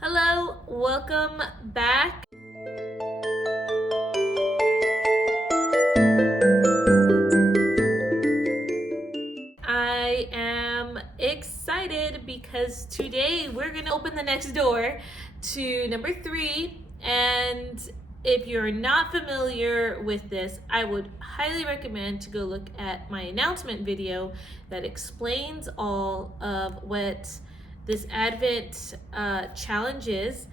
Hello, welcome back. I am excited because today we're gonna open the next door to number 3. And if you're not familiar with this, I would highly recommend to go look at my announcement video that explains all of what this Advent challenge is.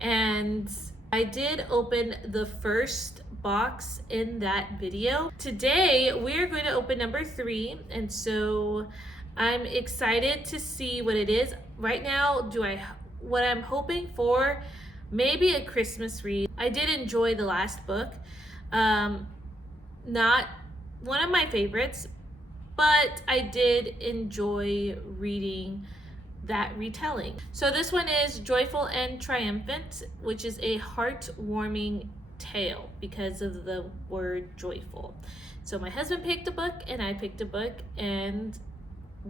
And I did open the first box in that video. Today we're going to open number 3, and so I'm excited to see what it is. Right now, what I'm hoping for, maybe a Christmas read. I did enjoy the last book. Not one of my favorites, but I did enjoy reading that retelling. So this one is Joyful and Triumphant, which is a heartwarming tale because of the word joyful. So my husband picked a book and I picked a book, and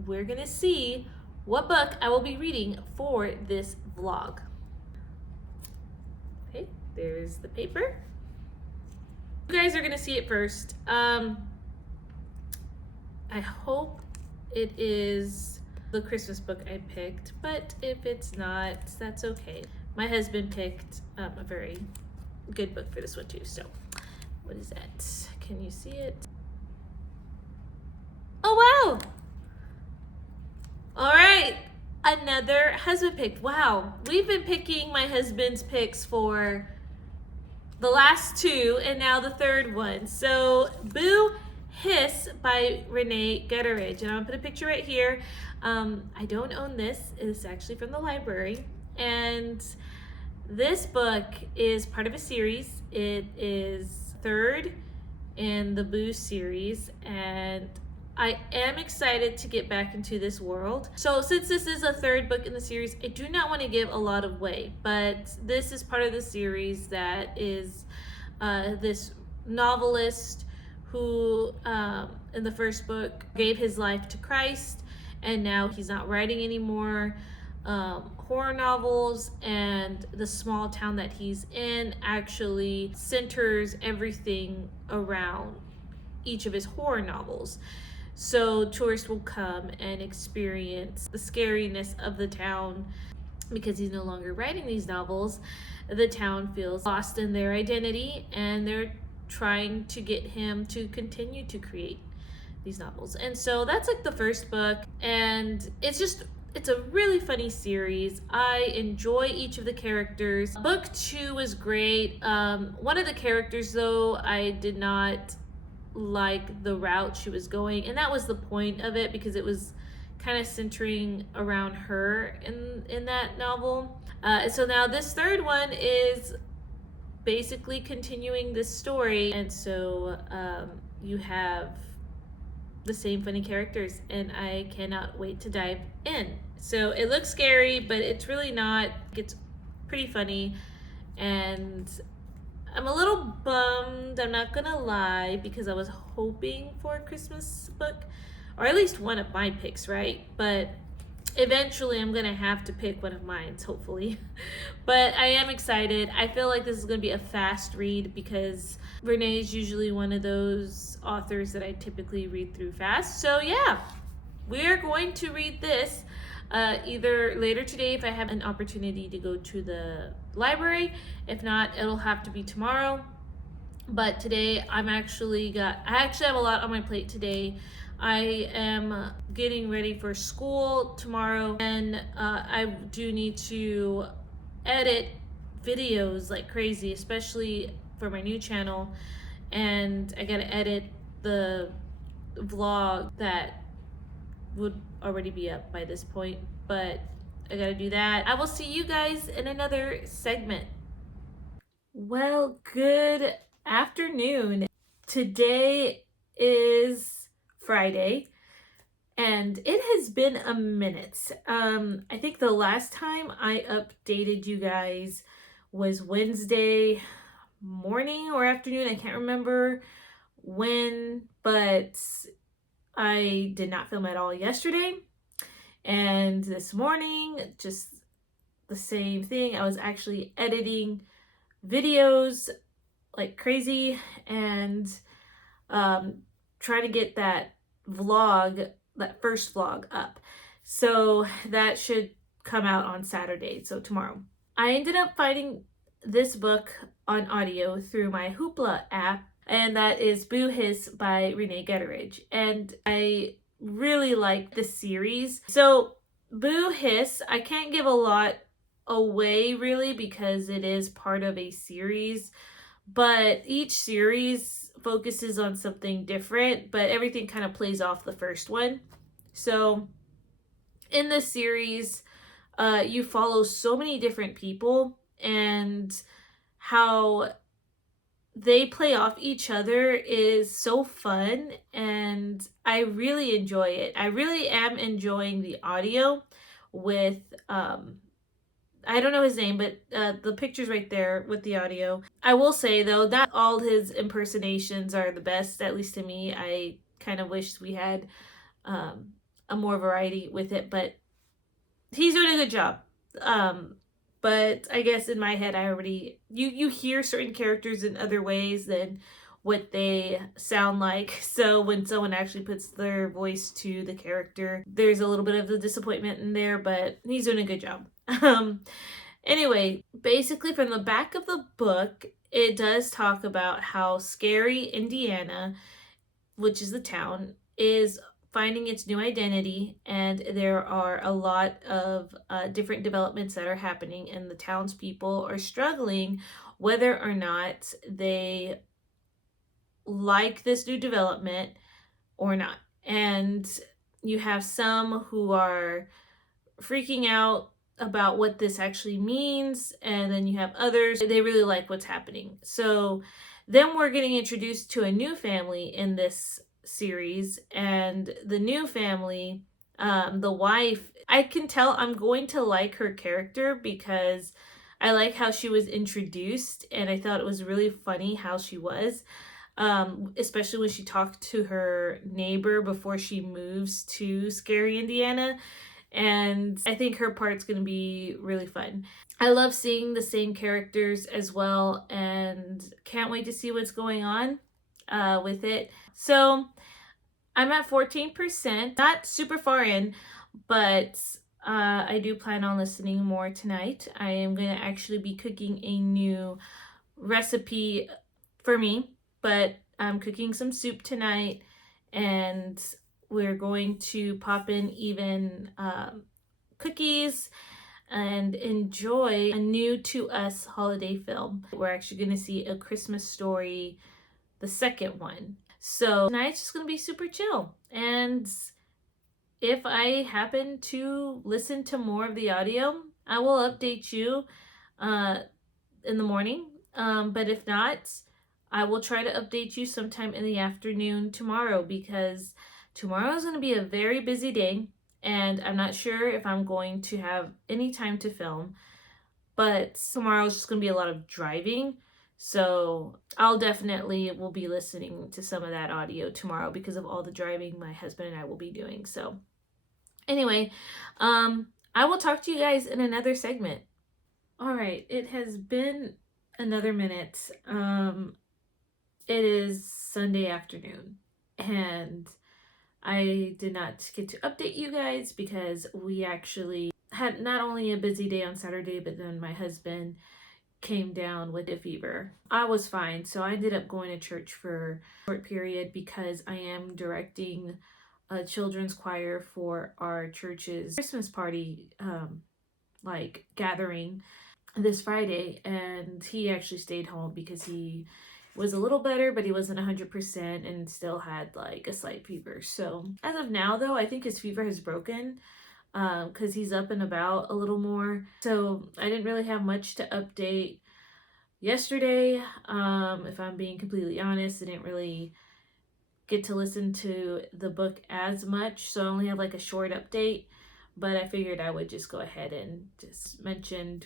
we're gonna see what book I will be reading for this vlog. Okay, there's the paper. You guys are gonna see it first. I hope it is the Christmas book I picked, but if it's not, that's okay. My husband picked a very good book for this one too. So what is that? Can you see it? Oh wow! All right, another husband pick. Wow, we've been picking my husband's picks for the last 2 and now the third one. So Boo Hiss by Renee Gutteridge, and I'm gonna put a picture right here. I don't own this. It's actually from the library, and this book is part of a series. It is third in the Boo series, and I am excited to get back into this world. So since this is a third book in the series, I do not want to give a lot away, but this is part of the series that is this novelist who in the first book gave his life to Christ, and now he's not writing anymore horror novels, and the small town that he's in actually centers everything around each of his horror novels. So tourists will come and experience the scariness of the town. Because he's no longer writing these novels, the town feels lost in their identity, and they're trying to get him to continue to create these novels. And so that's like the first book, and it's a really funny series. I enjoy each of the characters. Book 2 was great. One of the characters, though, I did not like the route she was going, and that was the point of it, because it was kind of centering around her in that novel. So now this third one is basically continuing this story, and so you have the same funny characters, and I cannot wait to dive in. So it looks scary, but it's really not. It's pretty funny, and I'm a little bummed, I'm not gonna lie, because I was hoping for a Christmas book, or at least one of my picks, right? But eventually I'm gonna have to pick one of mine, hopefully. But I am excited. I feel like this is gonna be a fast read, because Renee is usually one of those authors that I typically read through fast. So yeah, we're going to read this either later today if I have an opportunity to go to the library. If not, it'll have to be tomorrow. But today I actually have a lot on my plate today. I am getting ready for school tomorrow, and I do need to edit videos like crazy, especially for my new channel, and I gotta edit the vlog that would already be up by this point, but I gotta do that. I will see you guys in another segment. Well, good afternoon. Today is Friday, and it has been a minute. I think the last time I updated you guys was Wednesday morning or afternoon. I can't remember when, but I did not film at all yesterday. And this morning, just the same thing. I was actually editing videos like crazy and trying to get that first vlog up. So that should come out on Saturday, so tomorrow. I ended up finding this book on audio through my Hoopla app, and that is Boo Hiss by Renee Gutteridge. And I really like the series. So Boo Hiss, I can't give a lot away really because it is part of a series, but each series focuses on something different, but everything kind of plays off the first one. So in this series, you follow so many different people and how they play off each other is so fun, and I really enjoy it. I really am enjoying the audio with I don't know his name, but the picture's right there with the audio. I will say though, not all his impersonations are the best, at least to me. I kind of wish we had a more variety with it, but he's doing a good job. But I guess in my head, I already you hear certain characters in other ways than what they sound like. So when someone actually puts their voice to the character, there's a little bit of the disappointment in there, but he's doing a good job. Anyway, basically from the back of the book, it does talk about how Scary, Indiana, which is the town, is finding its new identity, and there are a lot of different developments that are happening, and the townspeople are struggling whether or not they like this new development or not. And you have some who are freaking out about what this actually means, and then you have others, they really like what's happening. So then we're getting introduced to a new family in this series, and the new family, the wife, I can tell I'm going to like her character because I like how she was introduced, and I thought it was really funny how she was, especially when she talked to her neighbor before she moves to Scary, Indiana. And I think her part's going to be really fun. I love seeing the same characters as well, and can't wait to see what's going on with it. So I'm at 14%, not super far in, but I do plan on listening more tonight. I am going to actually be cooking a new recipe for me, but I'm cooking some soup tonight, and we're going to pop in even cookies and enjoy a new to us holiday film. We're actually going to see A Christmas Story, the second one. So tonight's just going to be super chill. And if I happen to listen to more of the audio, I will update you in the morning. But if not, I will try to update you sometime in the afternoon tomorrow, because tomorrow is going to be a very busy day, and I'm not sure if I'm going to have any time to film, but tomorrow is just going to be a lot of driving, so I'll definitely will be listening to some of that audio tomorrow because of all the driving my husband and I will be doing. So anyway, I will talk to you guys in another segment. All right, it has been another minute. It is Sunday afternoon, and I did not get to update you guys because we actually had not only a busy day on Saturday, but then my husband came down with a fever. I was fine, so I ended up going to church for a short period because I am directing a children's choir for our church's Christmas party, gathering this Friday, and he actually stayed home because he was a little better, but he wasn't 100% and still had like a slight fever. So as of now though, I think his fever has broken because he's up and about a little more. So I didn't really have much to update yesterday. If I'm being completely honest, I didn't really get to listen to the book as much, so I only have like a short update, but I figured I would just go ahead and just mention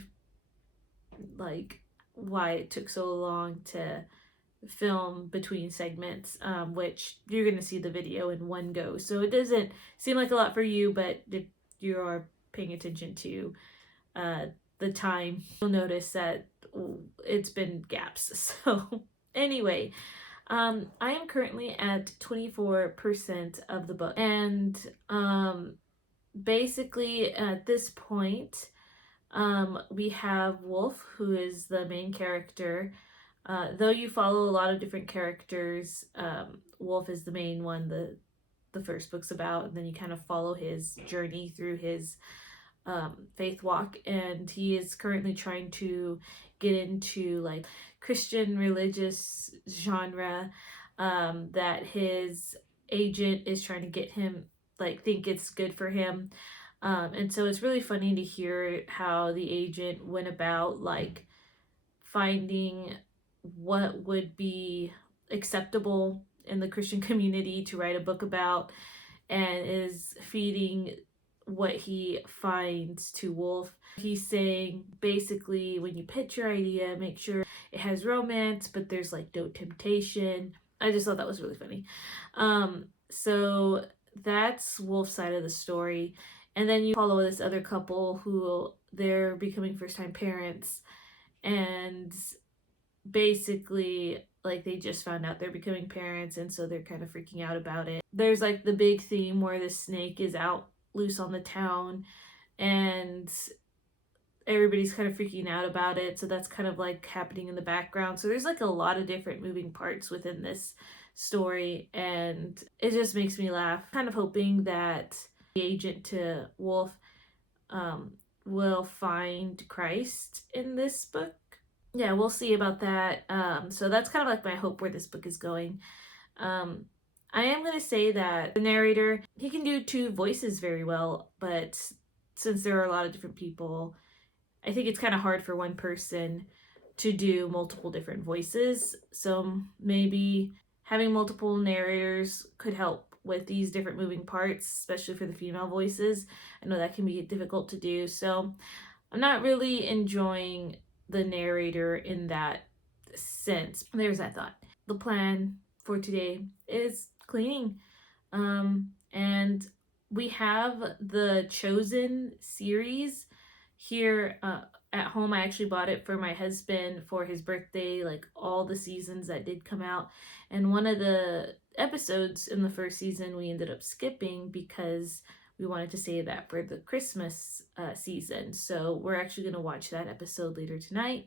like why it took so long to film between segments, which you're going to see the video in one go, so it doesn't seem like a lot for you, but if you are paying attention to the time, you'll notice that it's been gaps. So anyway, I am currently at 24% of the book, and basically at this point, we have Wolf, who is the main character. Though you follow a lot of different characters, Wolf is the main one the first book's about, and then you kind of follow his journey through his faith walk, and he is currently trying to get into like Christian religious genre, that his agent is trying to get him like think it's good for him. And so it's really funny to hear how the agent went about like finding what would be acceptable in the Christian community to write a book about, and is feeding what he finds to Wolf. He's saying basically, when you pitch your idea, make sure it has romance, but there's like no temptation. I just thought that was really funny. So that's Wolf's side of the story. And then you follow this other couple who they're becoming first-time parents, and basically like they just found out they're becoming parents, and so they're kind of freaking out about it. There's like the big theme where the snake is out loose on the town, and everybody's kind of freaking out about it, so that's kind of like happening in the background. So there's like a lot of different moving parts within this story, and it just makes me laugh. Kind of hoping that the agent to Wolf will find Christ in this book. Yeah, we'll see about that. So that's kind of like my hope where this book is going. I am going to say that the narrator, he can do two voices very well, but since there are a lot of different people, I think it's kind of hard for one person to do multiple different voices. So maybe having multiple narrators could help with these different moving parts, especially for the female voices. I know that can be difficult to do. So I'm not really enjoying the narrator in that sense. There's that thought. The plan for today is cleaning. And we have the Chosen series here at home. I actually bought it for my husband for his birthday, like all the seasons that did come out. And one of the episodes in the first season we ended up skipping because we wanted to save that for the Christmas season. So we're actually going to watch that episode later tonight,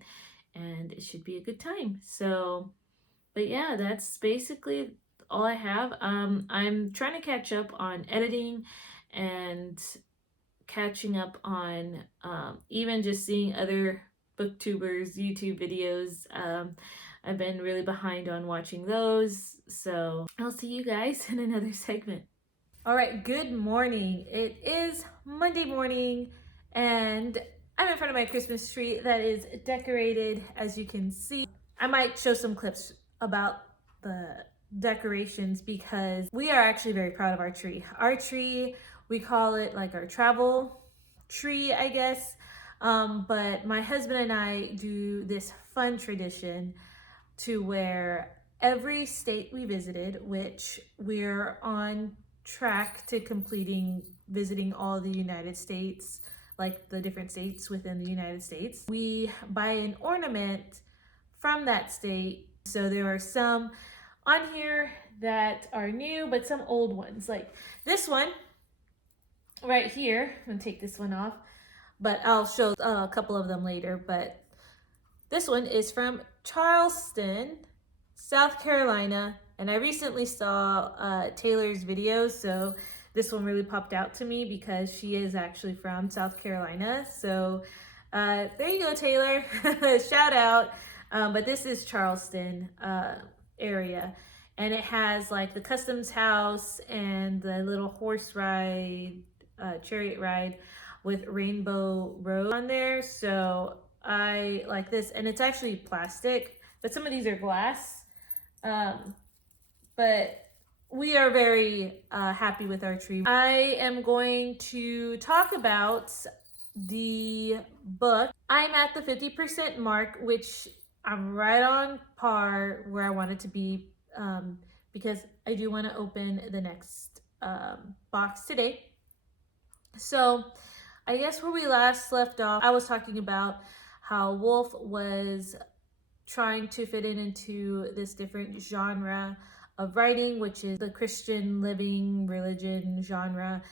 and it should be a good time. So, but yeah, that's basically all I have. I'm trying to catch up on editing and catching up on even just seeing other booktubers YouTube videos. I've been really behind on watching those, so I'll see you guys in another segment. All right, good morning. It is Monday morning, and I'm in front of my Christmas tree that is decorated, as you can see. I might show some clips about the decorations because we are actually very proud of our tree. Our tree, we call it like our travel tree, I guess. But my husband and I do this fun tradition to where every state we visited, which we're on track to visiting all the United States, like the different states within the United States, we buy an ornament from that state. So there are some on here that are new, but some old ones, like this one right here. I'm gonna take this one off, but I'll show a couple of them later. But this one is from Charleston, South Carolina, and I recently saw Taylor's videos, so this one really popped out to me because she is actually from South Carolina. So there you go, Taylor. Shout out. But this is Charleston area, and it has like the customs house and the little horse ride, chariot ride with Rainbow Road on there. So I like this, and it's actually plastic, but some of these are glass. But we are very happy with our tree. I am going to talk about the book. I'm at the 50% mark, which I'm right on par where I want it to be, because I do want to open the next box today. So I guess where we last left off, I was talking about how Wolf was trying to fit into this different genre of writing, which is the Christian living religion genre.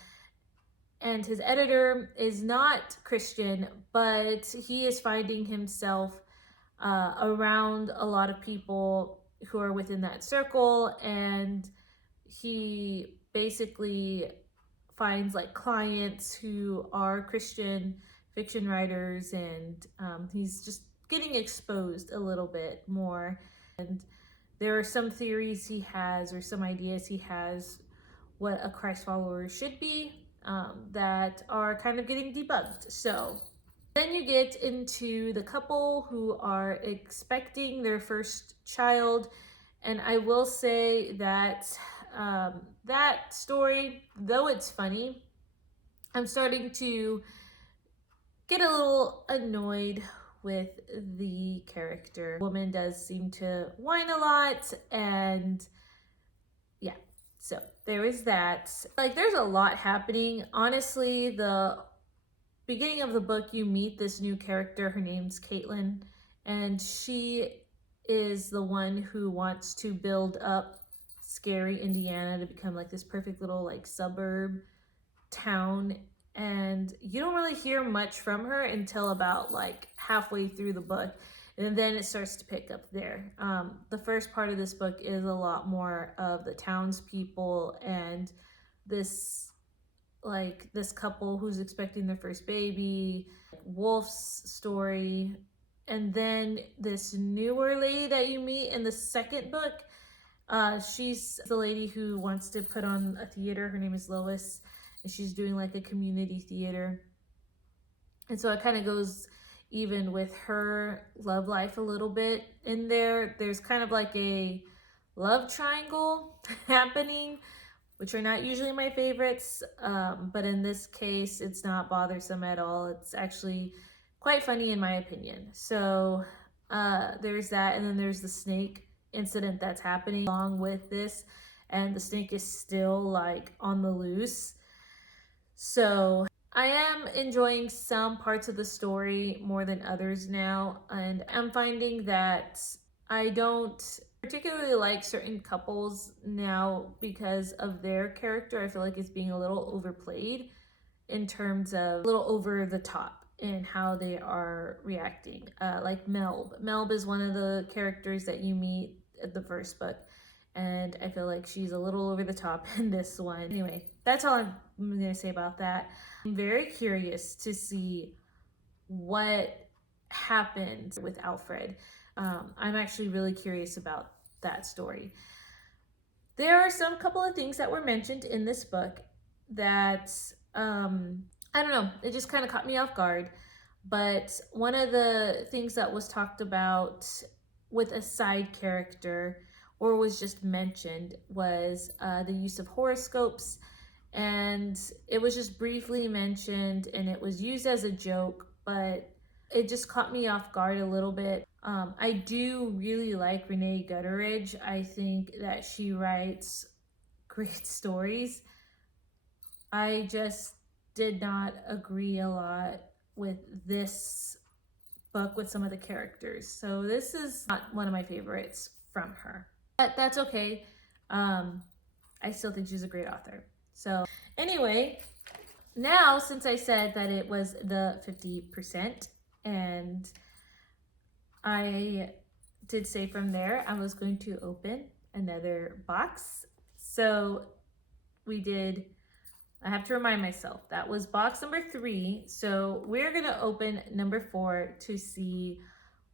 And his editor is not Christian, but he is finding himself around a lot of people who are within that circle, and he basically finds like clients who are Christian fiction writers, and he's just getting exposed a little bit more. And there are some theories he has, or some ideas he has, what a Christ follower should be, that are kind of getting debunked. So then you get into the couple who are expecting their first child. And I will say that that story, though it's funny, I'm starting to get a little annoyed with the character. The woman does seem to whine a lot, and yeah, so there is that. Like, there's a lot happening. Honestly, the beginning of the book, you meet this new character. Her name's Caitlin, and she is the one who wants to build up scary Indiana to become like this perfect little like suburb town. And you don't really hear much from her until about like halfway through the book, and then it starts to pick up there. The first part of this book is a lot more of the townspeople and this couple who's expecting their first baby, Wolf's story, and then this newer lady that you meet in the second book. She's the lady who wants to put on a theater. Her name is Lois, and she's doing like a community theater. And so it kind of goes even with her love life a little bit in there. There's kind of like a love triangle happening, which are not usually my favorites, but in this case, it's not bothersome at all. It's actually quite funny in my opinion. So there's that, and then there's the snake incident that's happening along with this, and the snake is still like on the loose. So I am enjoying some parts of the story more than others now, and I'm finding that I don't particularly like certain couples now because of their character. I feel like it's being a little overplayed in terms of a little over the top in how they are reacting. Like Melb. Melb is one of the characters that you meet at the first book, and I feel like she's a little over the top in this one. Anyway, that's all I'm gonna say about that. I'm very curious to see what happened with Alfred. I'm actually really curious about that story. There are some couple of things that were mentioned in this book that I don't know, it just kind of caught me off guard. But one of the things that was talked about with a side character, or was just mentioned, was the use of horoscopes. And it was just briefly mentioned, and it was used as a joke, but it just caught me off guard a little bit. I do really like Renee Gutteridge. I think that she writes great stories. I just did not agree a lot with this book with some of the characters. So this is not one of my favorites from her. But that's okay. I still think she's a great author. So anyway, now since I said that it was the 50%, and I did say from there I was going to open another box. So I have to remind myself, that was box number 3. So we're gonna open number 4 to see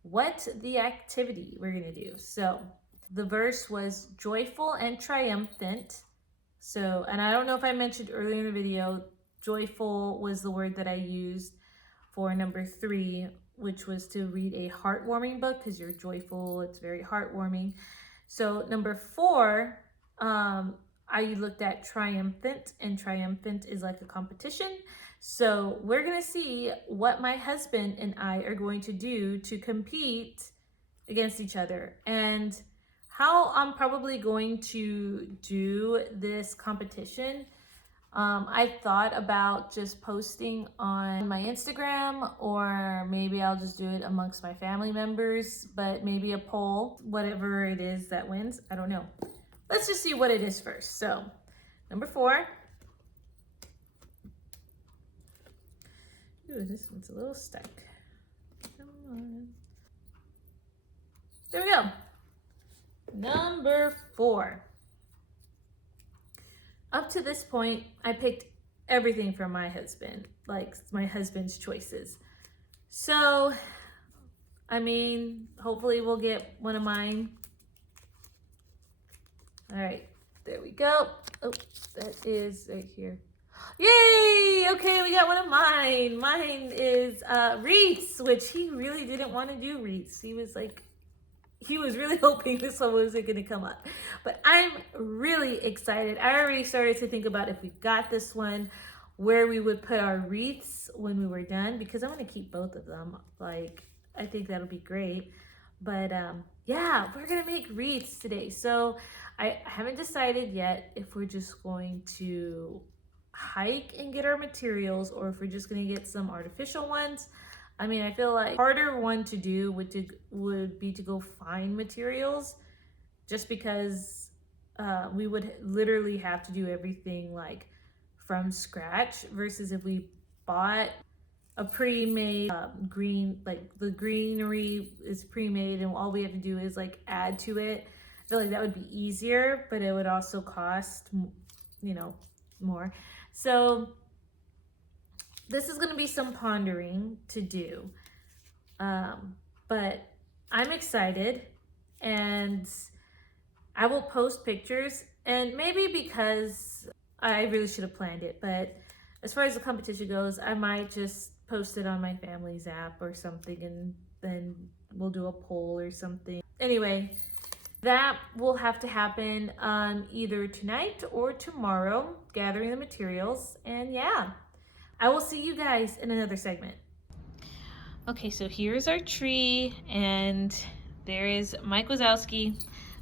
what the activity we're gonna do. So the verse was joyful and triumphant. So, and I don't know if I mentioned earlier in the video, joyful was the word that I used for number 3, which was to read a heartwarming book because you're joyful. It's very heartwarming. So number 4, I looked at triumphant, and triumphant is like a competition. So we're gonna see what my husband and I are going to do to compete against each other, and how I'm probably going to do this competition. I thought about just posting on my Instagram, or maybe I'll just do it amongst my family members, but maybe a poll, whatever it is that wins. I don't know. Let's just see what it is first. So, number 4. Ooh, this one's a little stuck. Come on. There we go. Number 4. Up to this point, I picked everything from my husband, like my husband's choices. So, I mean, hopefully we'll get one of mine. All right, there we go. Oh, that is right here. Yay! Okay, we got one of mine. Mine is wreaths, which he really didn't want to do wreaths. He was really hoping this one wasn't going to come up. But I'm really excited. I already started to think about if we got this one, where we would put our wreaths when we were done, because I want to keep both of them. Like, I think that'll be great. But yeah, we're going to make wreaths today. So I haven't decided yet if we're just going to hike and get our materials, or if we're just going to get some artificial ones. I mean, I feel like harder one to do would be to go find materials, just because we would literally have to do everything like from scratch, versus if we bought a pre-made green, like the greenery is pre-made and all we have to do is like add to it. I feel like that would be easier, but it would also cost, you know, more. So this is going to be some pondering to do, but I'm excited, and I will post pictures, and maybe because I really should have planned it, but as far as the competition goes, I might just post it on my family's app or something, and then we'll do a poll or something. Anyway, that will have to happen either tonight or tomorrow, gathering the materials, and yeah. I will see you guys in another segment. Okay, so here's our tree, and there is Mike Wazowski.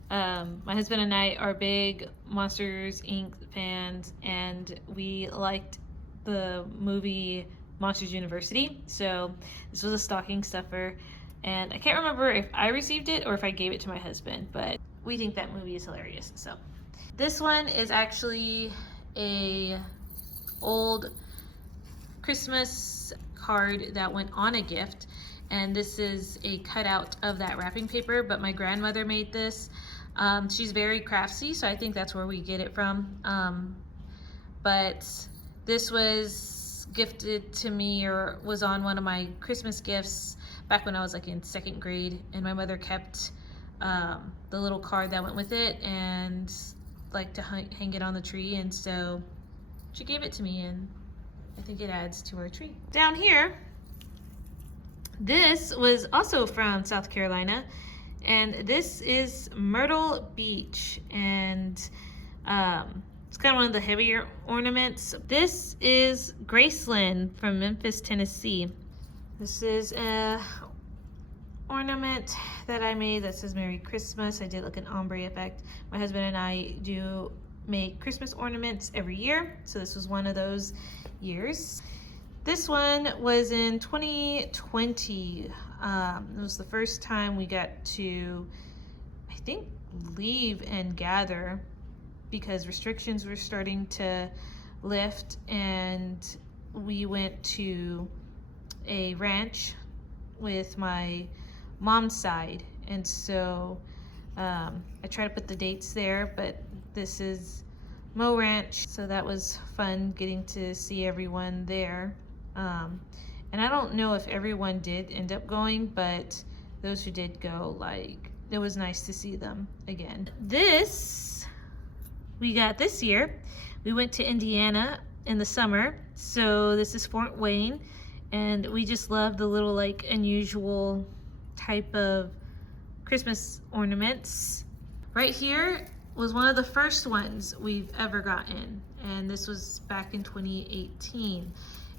My husband and I are big Monsters, Inc. fans, and we liked the movie Monsters University. So this was a stocking stuffer, and I can't remember if I received it or if I gave it to my husband, but we think that movie is hilarious. So this one is actually a old Christmas card that went on a gift, and this is a cutout of that wrapping paper, but my grandmother made this. She's very craftsy, so I think that's where we get it from. But this was gifted to me, or was on one of my Christmas gifts back when I was like in 2nd grade, and my mother kept the little card that went with it and like to hang it on the tree, and so she gave it to me, and I think it adds to our tree. Down here, this was also from South Carolina, and this is Myrtle Beach, and it's kind of one of the heavier ornaments. This is Graceland from Memphis, Tennessee. This is a ornament that I made that says Merry Christmas. I did like an ombre effect. My husband and I do make Christmas ornaments every year, so this was one of those years. This one was in 2020. It was the first time we got to, I think, leave and gather, because restrictions were starting to lift, and we went to a ranch with my mom's side, and so I try to put the dates there, but this is Mo Ranch, so that was fun getting to see everyone there. And I don't know if everyone did end up going, but those who did go, like, it was nice to see them again. This we got this year. We went to Indiana in the summer, so this is Fort Wayne, and we just love the little like unusual type of Christmas ornaments. Right here was one of the first ones we've ever gotten, and this was back in 2018.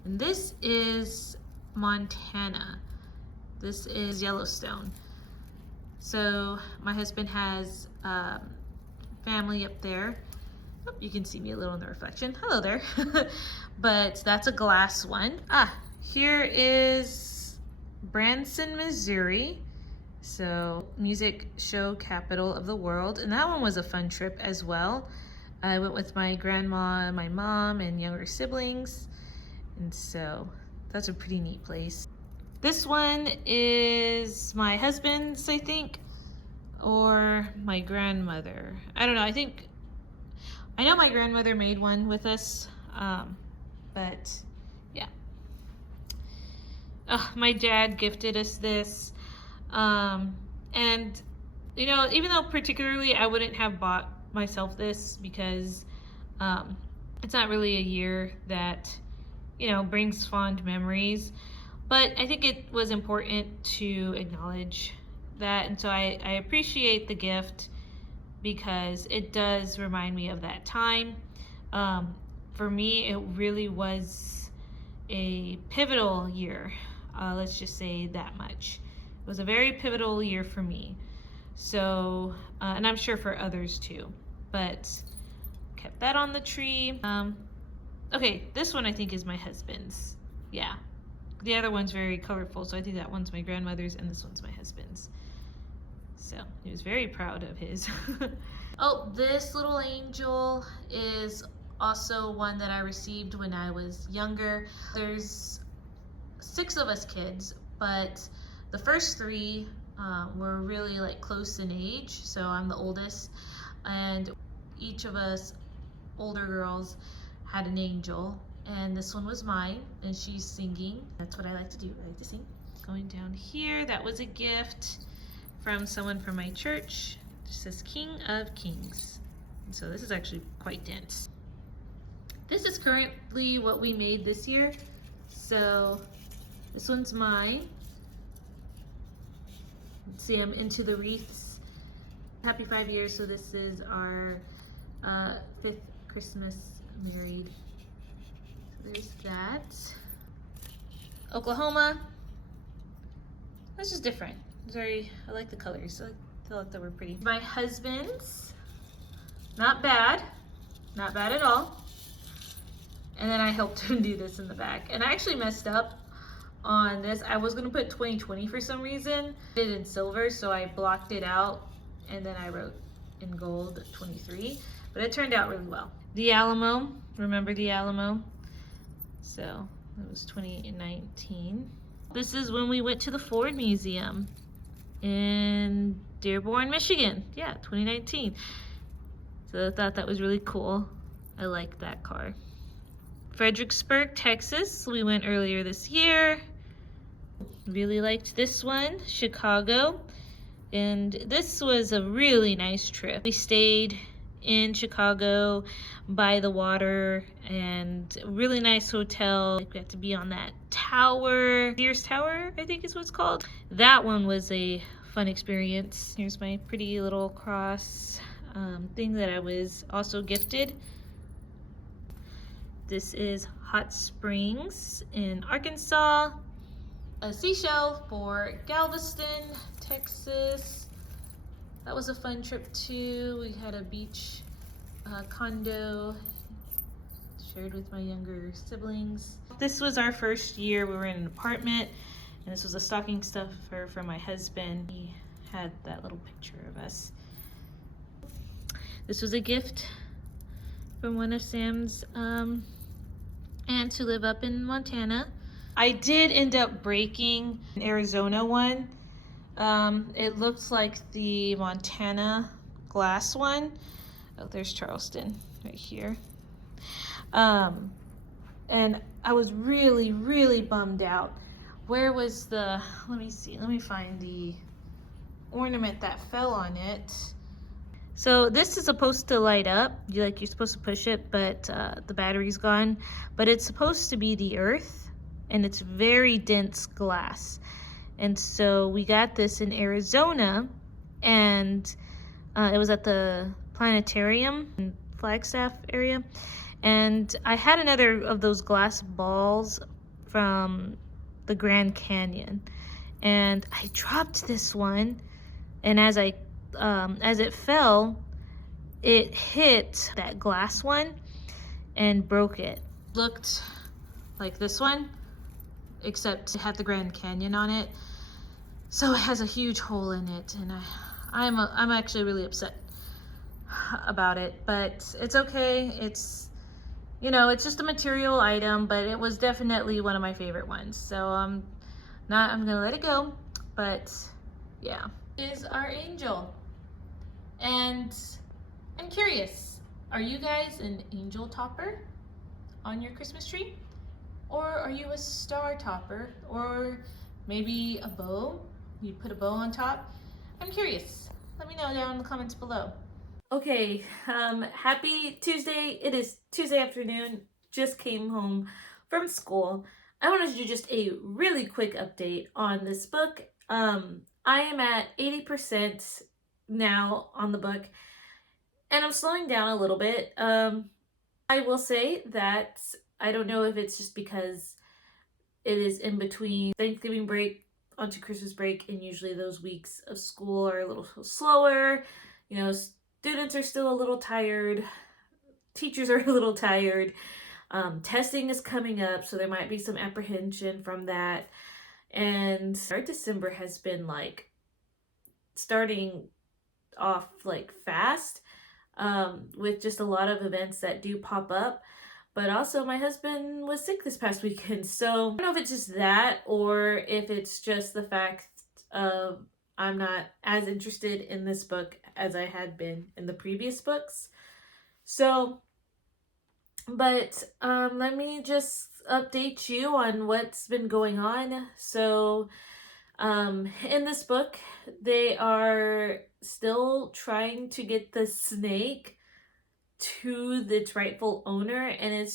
And this is Montana. This is Yellowstone. So my husband has family up there, Oh, you can see me a little in the reflection. Hello there. But that's a glass one. Here is Branson, Missouri. So, music show capital of the world. And that one was a fun trip as well. I went with my grandma, my mom, and younger siblings. And so that's a pretty neat place. This one is my husband's, I think, or my grandmother. I don't know. I know my grandmother made one with us, but yeah. My dad gifted us this. And, you know, even though particularly I wouldn't have bought myself this because it's not really a year that, you know, brings fond memories, but I think it was important to acknowledge that, and so I appreciate the gift because it does remind me of that time. For me, it really was a pivotal year. Let's just say that much. It was a very pivotal year for me. So, and I'm sure for others too, but kept that on the tree. Okay, this one I think is my husband's. Yeah. The other one's very colorful, so I think that one's my grandmother's and this one's my husband's. So he was very proud of his. Oh, this little angel is also one that I received when I was younger. There's 6 of us kids, but the first 3 were really like close in age. So I'm the oldest, and each of us older girls had an angel, and this one was mine, and she's singing. That's what I like to do. I like to sing. Going down here, that was a gift from someone from my church. It says King of Kings. And so this is actually quite dense. This is currently what we made this year. So this one's mine. Let's see, I'm into the wreaths. Happy 5 years, so this is our 5th Christmas married. So there's that. Oklahoma. That's just different. It's I like the colors. I thought they were pretty. My husband's. Not bad. Not bad at all. And then I helped him do this in the back. And I actually messed up on this. I was going to put 2020 for some reason. I did it in silver, so I blocked it out. And then I wrote in gold 23. But it turned out really well. The Alamo. Remember the Alamo? So it was 2019. This is when we went to the Ford Museum in Dearborn, Michigan. Yeah, 2019. So I thought that was really cool. I like that car. Fredericksburg, Texas. We went earlier this year. Really liked this one. Chicago. And this was a really nice trip. We stayed in Chicago by the water, and a really nice hotel. We got to be on that tower, Sears Tower, I think is what it's called. That one was a fun experience. Here's my pretty little cross thing that I was also gifted. This is Hot Springs in Arkansas. A seashell for Galveston, Texas. That was a fun trip too. We had a beach condo shared with my younger siblings. This was our first year. We were in an apartment, and this was a stocking stuffer for my husband. He had that little picture of us. This was a gift from one of Sam's aunts who live up in Montana. I did end up breaking an Arizona one. It looks like the Montana glass one. Oh, there's Charleston right here. And I was really, really bummed out. Where was the, let me see, let me find the ornament that fell on it. So this is supposed to light up. You're supposed to push it, but the battery's gone. But it's supposed to be the earth, and it's very dense glass. And so we got this in Arizona, and it was at the planetarium in Flagstaff area. And I had another of those glass balls from the Grand Canyon, and I dropped this one, and as it fell, it hit that glass one and broke it. Looked like this one, except it had the Grand Canyon on it. So it has a huge hole in it, and I'm actually really upset about it, but it's okay. It's, you know, it's just a material item, but it was definitely one of my favorite ones. So I'm gonna let it go, but yeah. Is our angel. And I'm curious, are you guys an angel topper on your Christmas tree? Or are you a star topper? Or maybe a bow? You put a bow on top? I'm curious. Let me know down in the comments below. Okay, happy Tuesday. It is Tuesday afternoon. Just came home from school. I wanted to do just a really quick update on this book. I am at 80% now on the book, and I'm slowing down a little bit. I will say that I don't know if it's just because it is in between Thanksgiving break onto Christmas break, and usually those weeks of school are a little slower. You know, students are still a little tired, teachers are a little tired. Testing is coming up, so there might be some apprehension from that. And our December has been like starting off like fast, with just a lot of events that do pop up. But also my husband was sick this past weekend, so I don't know if it's just that or if it's just the fact of I'm not as interested in this book as I had been in the previous books. So, but let me just update you on what's been going on. So in this book, they are still trying to get the snake to its rightful owner, and it's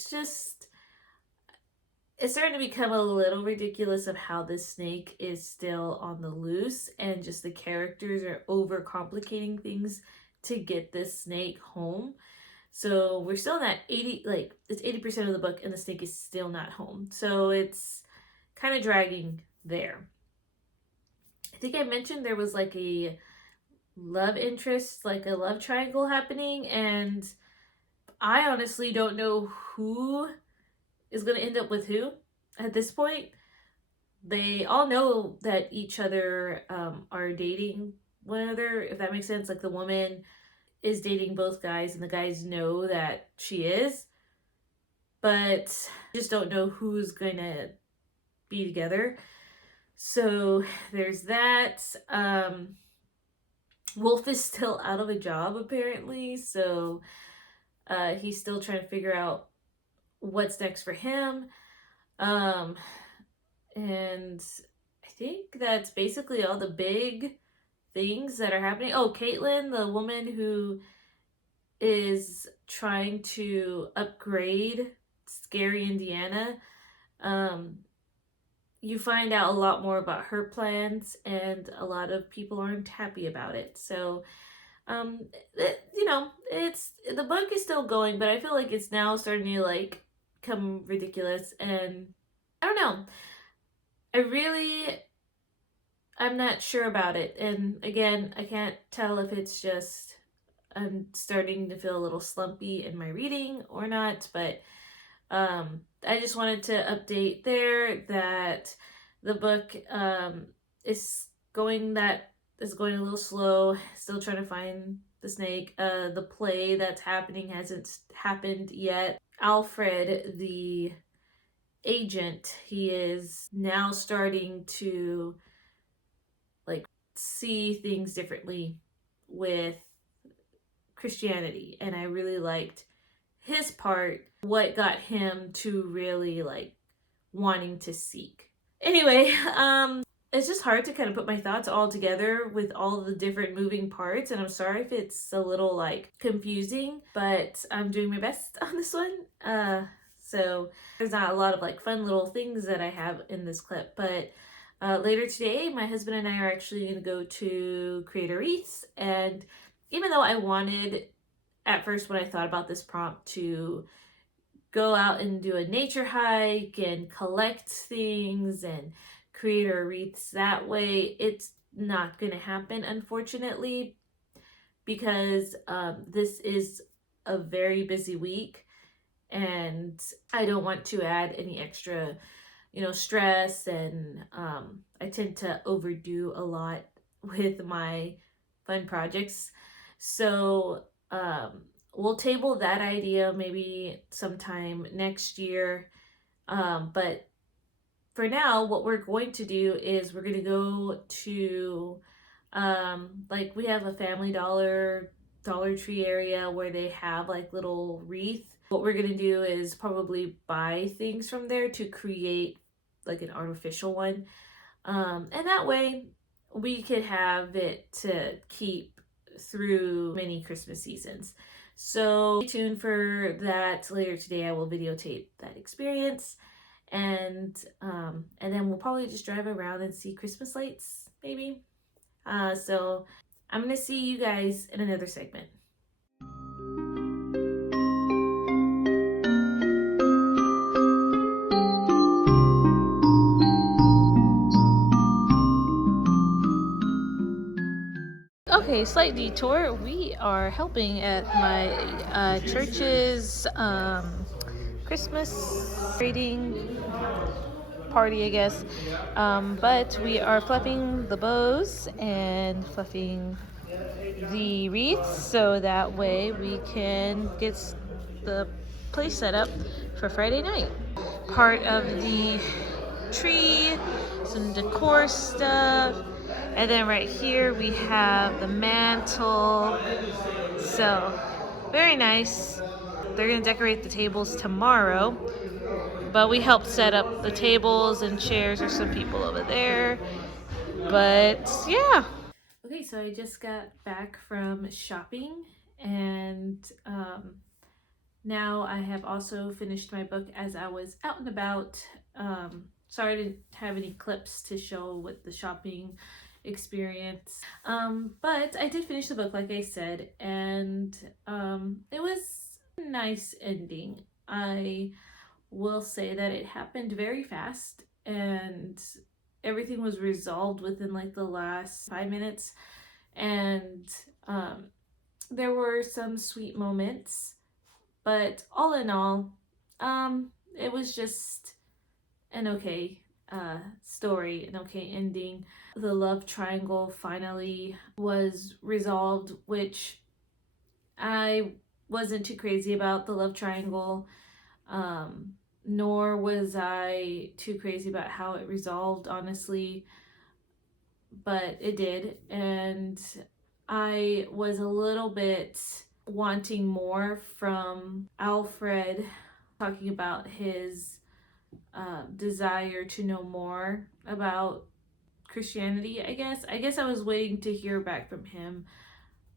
starting to become a little ridiculous of how this snake is still on the loose, and just the characters are over complicating things to get this snake home. So we're still in that 80, like it's 80% of the book and the snake is still not home. So it's kind of dragging there. I think I mentioned there was like a love interest, like a love triangle happening, and I honestly don't know who is going to end up with who at this point. They all know that each other are dating one another, if that makes sense. Like the woman is dating both guys, and the guys know that she is, but just don't know who's going to be together. So there's that. Wolf is still out of a job apparently, so he's still trying to figure out what's next for him. And I think that's basically all the big things that are happening. Oh, Caitlin, the woman who is trying to upgrade Scary Indiana, you find out a lot more about her plans, and a lot of people aren't happy about it. So, you know, it's, the book is still going, but I feel like it's now starting to like become ridiculous, and I don't know. I'm not sure about it. And again, I can't tell if it's just I'm starting to feel a little slumpy in my reading or not, but I just wanted to update there that the book is going a little slow, still trying to find the snake. The play that's happening hasn't happened yet. Alfred, the agent, he is now starting to like see things differently with Christianity, and I really liked his part, what got him to really like wanting to seek. Anyway, it's just hard to kind of put my thoughts all together with all the different moving parts, and I'm sorry if it's a little like confusing, but I'm doing my best on this one. So there's not a lot of like fun little things that I have in this clip, but later today, my husband and I are actually going to go to Creator Wreaths, and even though I wanted, at first when I thought about this prompt, to go out and do a nature hike and collect things and Creator Wreaths that way, it's not going to happen, unfortunately. because this is a very busy week and I don't want to add any extra, stress, and I tend to overdo a lot with my fun projects. So we'll table that idea maybe sometime next year. But for now, what we're going to do is we're going to go to, like, we have a Family Dollar, Dollar Tree area where they have like little wreath. What we're going to do is probably buy things from there to create like an artificial one. And that way we could have it to keep through many Christmas seasons. So stay tuned for that. Later today I will videotape that experience, and then we'll probably just drive around and see Christmas lights maybe. So I'm gonna see you guys in another segment. Okay, slight detour. We are helping at my church's Christmas trading party, I guess. But we are fluffing the bows and fluffing the wreaths so that way we can get the place set up for Friday night. Part of the tree, some decor stuff, and then right here we have the mantle. So very nice. They're gonna decorate the tables tomorrow, but we helped set up the tables and chairs. There's some people over there, but yeah. Okay, so I just got back from shopping, and now I have also finished my book as I was out and about. Sorry I didn't have any clips to show with the shopping experience, but I did finish the book, like I said, and it was a nice ending. I will say that it happened very fast and everything was resolved within like the last 5 minutes, and there were some sweet moments, but all in all, it was just an okay story, an okay ending. The love triangle finally was resolved, which I wasn't too crazy about the love triangle, nor was I too crazy about how it resolved, honestly, but it did, and I was a little bit wanting more from Alfred, talking about his desire to know more about Christianity. I guess I was waiting to hear back from him,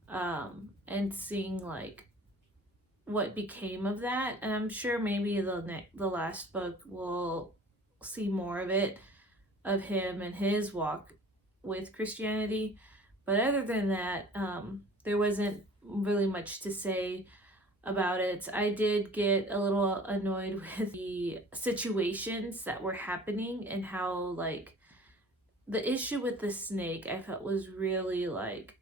and seeing like what became of that, and I'm sure maybe the last book will see more of it, of him and his walk with Christianity. But other than that, there wasn't really much to say about it. I did get a little annoyed with the situations that were happening and how, like, the issue with the snake I felt was really like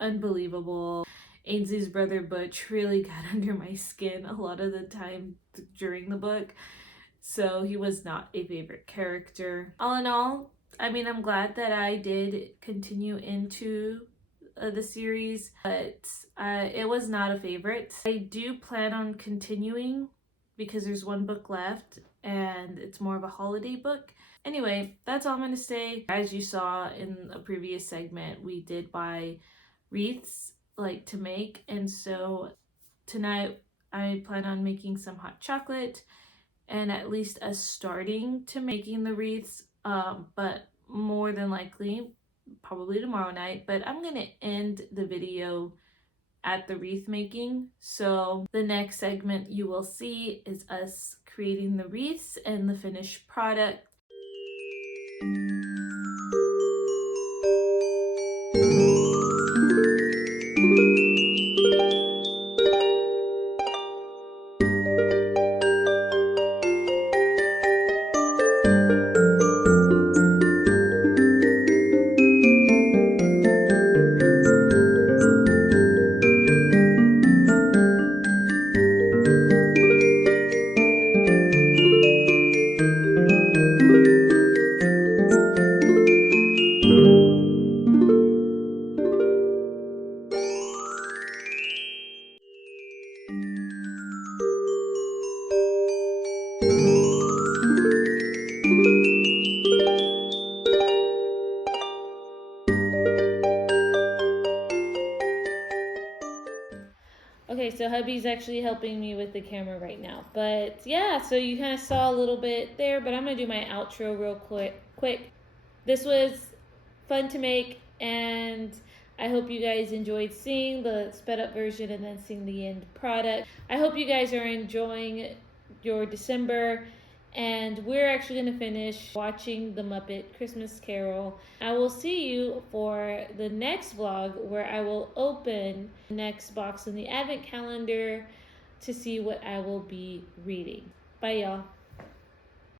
unbelievable. Ainsley's brother Butch really got under my skin a lot of the time during the book, so he was not a favorite character. All in all, I mean, I'm glad that I did continue into the series, but it was not a favorite. I do plan on continuing because there's one book left and it's more of a holiday book. Anyway, that's all I'm going to say. As you saw in a previous segment, we did buy wreaths like to make, and so tonight I plan on making some hot chocolate and at least us starting to making the wreaths, but more than likely probably tomorrow night. But I'm gonna end the video at the wreath making, so the next segment you will see is us creating the wreaths and the finished product. Okay, so hubby's actually helping me with the camera right now. But yeah, so you kind of saw a little bit there, but I'm going to do my outro real quick. This was fun to make, and I hope you guys enjoyed seeing the sped up version and then seeing the end product. I hope you guys are enjoying your December, and we're actually going to finish watching the Muppet Christmas Carol. I will see you for the next vlog where I will open the next box in the advent calendar to see what I will be reading. Bye, y'all.